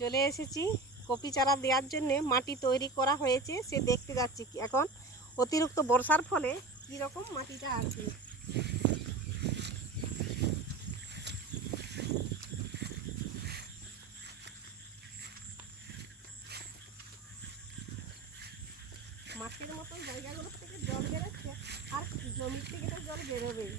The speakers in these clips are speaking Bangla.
চলে এসেছি কপি চারা দেওয়ার জন্য মাটি তৈরি করা হয়েছে, সে দেখতে যাচ্ছি এখন অতিরিক্ত বর্ষার ফলে কীরকম মাটিটা আছে। মাটির মতন জায়গাগুলোর থেকে জল বেরোচ্ছে আর জমির থেকে তো জল বেরোবেই।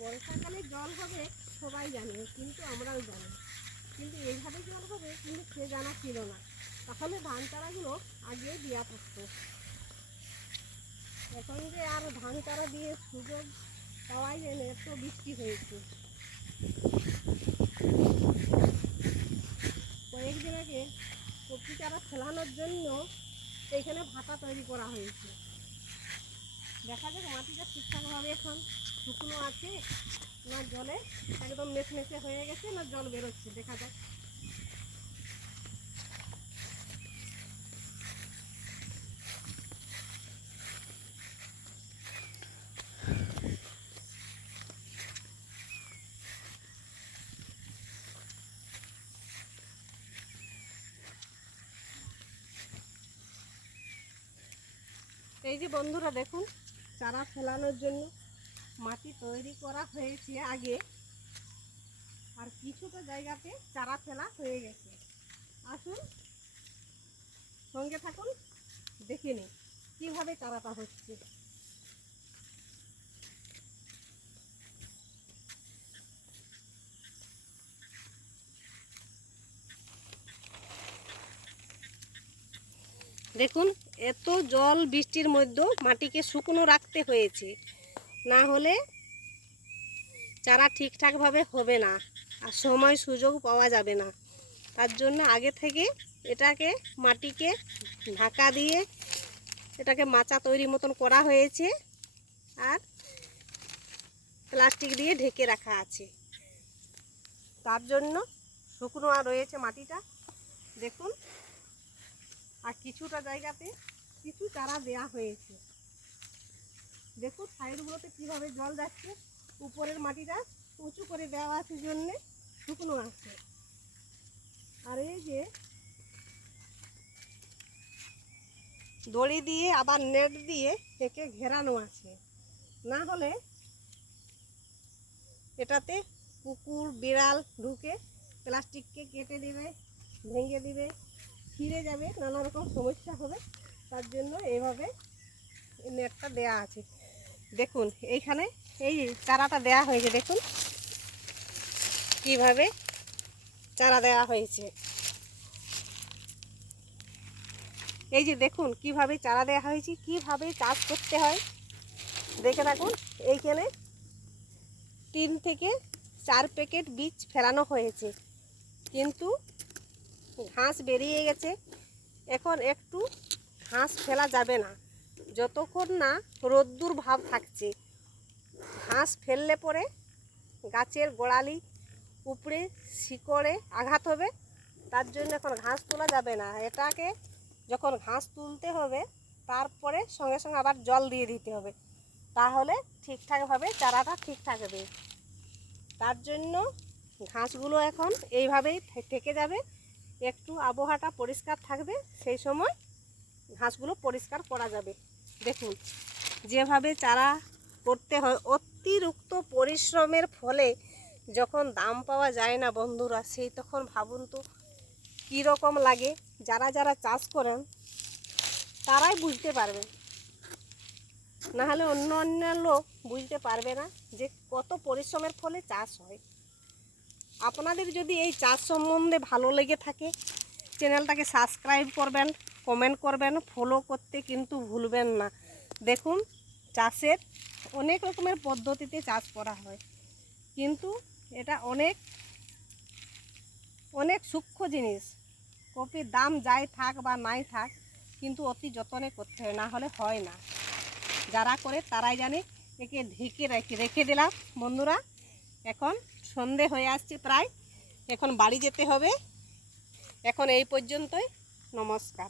বর্ষাকালে জল হবে সবাই জানে, কিন্তু আমরাও জানি, কিন্তু এইভাবে জল হবে কিন্তু সে জানা ছিল না। তাহলে ধান চারাগুলো আগে দেওয়া থাকতো। এখন যে আর ধান চারা দিয়ে সুযোগ পাওয়াই যায় না, এত বৃষ্টি হয়েছে। কয়েকদিন আগে কপি চারা ফেলানোর জন্য এইখানে ভাটা তৈরি করা হয়েছে। দেখা যাক মাটিটা ঠিকঠাকভাবে এখন শুকনো আছে না জলে একদম মেশমেশে হয়ে গেছে না জল বেরোচ্ছে, দেখা যাক। এই যে বন্ধুরা দেখুন, চারা ফেলানোর জন্য মাটি তৈরি করা হয়েছে আগে, আর কিছুটা জায়গাতে চারা ফেলা হয়ে গেছে। আসুন সঙ্গে থাকুন, দেখে নিন কীভাবে চারাটা হচ্ছে। দেখুন, এত জল বৃষ্টির মধ্যে মাটিকে শুকনো রাখতে হয়েছে, না হলে চারা ঠিকঠাকভাবে হবে না আর সময় সুযোগ পাওয়া যাবে না। তার জন্য আগে থেকে এটাকে মাটিকে ঢাকা দিয়ে এটাকে মাচা তৈরি মতন করা হয়েছে আর প্লাস্টিক দিয়ে ঢেকে রাখা আছে। তার জন্য শুকনো আর রয়েছে মাটিটা দেখুন। আর কিছুটা জায়গাতে কিছু চারা দেয়া হয়েছে। দেখুন সাইডগুলোতে কীভাবে জল যাচ্ছে, উপরের মাটিটা উঁচু করে দেওয়া আছে জন্যে শুকনো আছে। আর এই যে দড়ি দিয়ে আবার নেট দিয়ে একে ঘেরানো আছে, না হলে এটাতে কুকুর বিড়াল ঢুকে প্লাস্টিককে কেটে দেবে, ভেঙে দিবে, ছিঁড়ে যাবে, নানা রকম সমস্যা হবে। তার জন্য এইভাবে নেটটা দেয়া আছে। দেখুন এইখানে এই চারাটা দেয়া হয়েছে, দেখুন কিভাবে চারা দেওয়া হয়েছে। এই যে দেখুন কিভাবে চারা দেওয়া হয়েছে, কিভাবে চাষ করতে হয় দেখে থাকুন। এইখানে 3 থেকে 4 প্যাকেট বীজ ফেলানো হয়েছে, কিন্তু ঘাস বেরিয়ে গেছে। এখন একটু ঘাস ফেলা যাবে না যতক্ষণ না রোদ্দুর ভাব থাকছে। ঘাস ফেললে পরে গাছের গোড়ালি উপরে শিকড়ে আঘাত হবে, তার জন্য এখন ঘাস তোলা যাবে না। এটাকে যখন ঘাস তুলতে হবে তারপরে সঙ্গে সঙ্গে আবার জল দিয়ে দিতে হবে, তাহলে ঠিকঠাকভাবে চারাটা ঠিক থাকবে। তার জন্য ঘাসগুলো এখন এইভাবেই থেকে যাবে। একটু আবহাওয়াটা পরিষ্কার থাকবে, সেই সময় ঘাসগুলো পরিষ্কার করা যাবে। দেখুন যেভাবে চারা করতে হয়, অতিরিক্ত পরিশ্রমের ফলে যখন দাম পাওয়া যায় না বন্ধুরা, সেই তখন ভাবুন তো কীরকম লাগে। যারা যারা চাষ করেন তারাই বুঝতে পারবে, নাহলে অন্য অন্য লোক বুঝতে পারবে না যে কত পরিশ্রমের ফলে চাষ হয়। আপনাদের যদি এই চাষ সম্বন্ধে ভালো লেগে থাকে চ্যানেলটাকে সাবস্ক্রাইব করবেন, কমেন্ট করবেন, ফলো করতে কিন্তু ভুলবেন না। দেখুন চাষের অনেক রকমের পদ্ধতিতে চাষ করা হয়, কিন্তু এটা অনেক অনেক সূক্ষ্ম জিনিস। কপির দাম যাই থাক বা নাই থাক, কিন্তু অতি যত্নে করতে হয়, না হলে হয় না। যারা করে তারাই জানে। একে ঢেকে রেখে দিলাম বন্ধুরা। এখন সন্ধে হয়ে আসছে প্রায়, এখন বাড়ি যেতে হবে। এখন এই পর্যন্তই, নমস্কার।